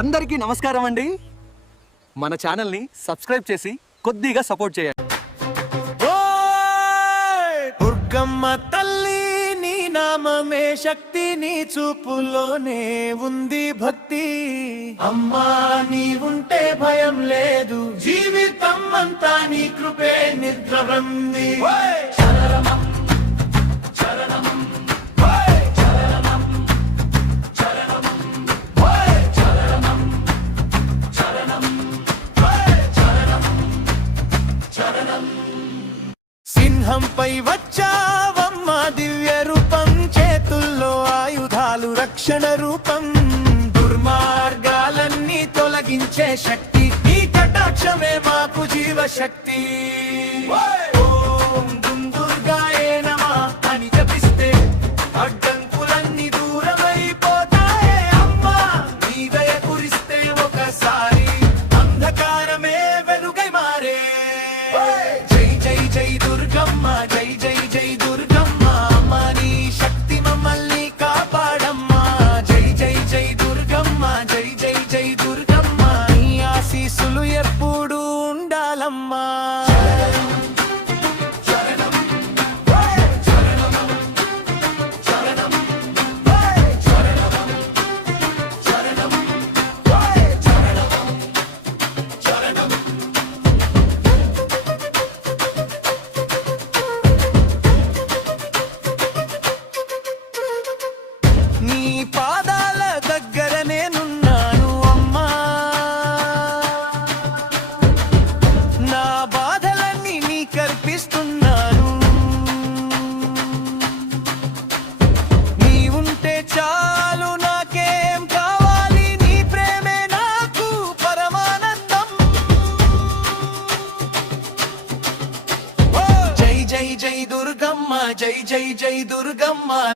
అందరికీ నమస్కారం అండి. మన ఛానల్ని సబ్స్క్రైబ్ చేసి కొద్దిగా సపోర్ట్ చేయండి. దుర్గమ్మ తల్లి నీ నామమే శక్తి, నీ చూపులోనే ఉంది భక్తి. అమ్మా నీ ఉంటే భయం లేదు, జీవితం అంతా నీ కృపే నిద్రవంది. సింహంపై వచ్చావమ్మ దివ్య రూపం, చేతుల్లో ఆయుధాలు రక్షణ రూపం. దుర్మార్గాలన్నీ తొలగించే శక్తి, నీ కటాక్షమే మాకు జీవశక్తి. ఓం దుర్గాయే నమః అని జపిస్తే అడ్డంకులన్నీ దూరమైపోతాయే. అమ్మా నీ దయ కురిస్తే ఒకసారి అంధకారమే వెలుగై మారే. జై జై జై దుర్గమ్మ, జై జై జై దుర్గమ్మ, అమ్మ నీ శక్తి మమ్మల్ని కాపాడమ్మా. జై జై జై దుర్గమ్మ, జై జై జై దుర్గమ్మ, నీ ఆశీస్సులు ఎప్పుడూ ఉండాలమ్మా. నీ పాదాల దగ్గర నేనున్నాను అమ్మా, నా బాధలన్నీ నీ కర్పిస్తున్నాను. నీ ఉంటే చాలు నాకేం కావాలి, నీ ప్రేమే నాకు పరమానందం. జై జై జై దుర్గమ్మ, జై జై జై దుర్గమ్మ.